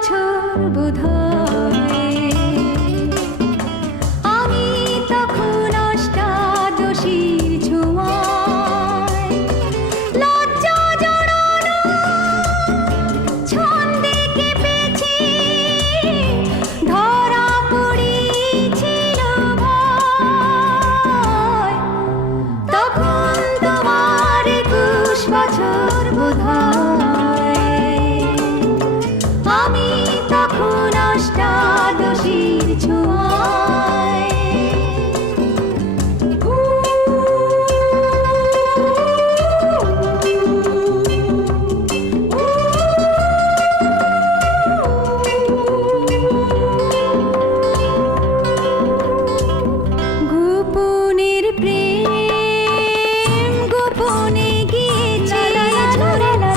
বছর বোধহয় আমি তখন অষ্টাদশীর ছোঁয়ায় লজ্জা জড়ানো ছন্দে কেঁপেছি ধরা পড়েছিল ভয় তখন তোমার 21 বছর বোধহয়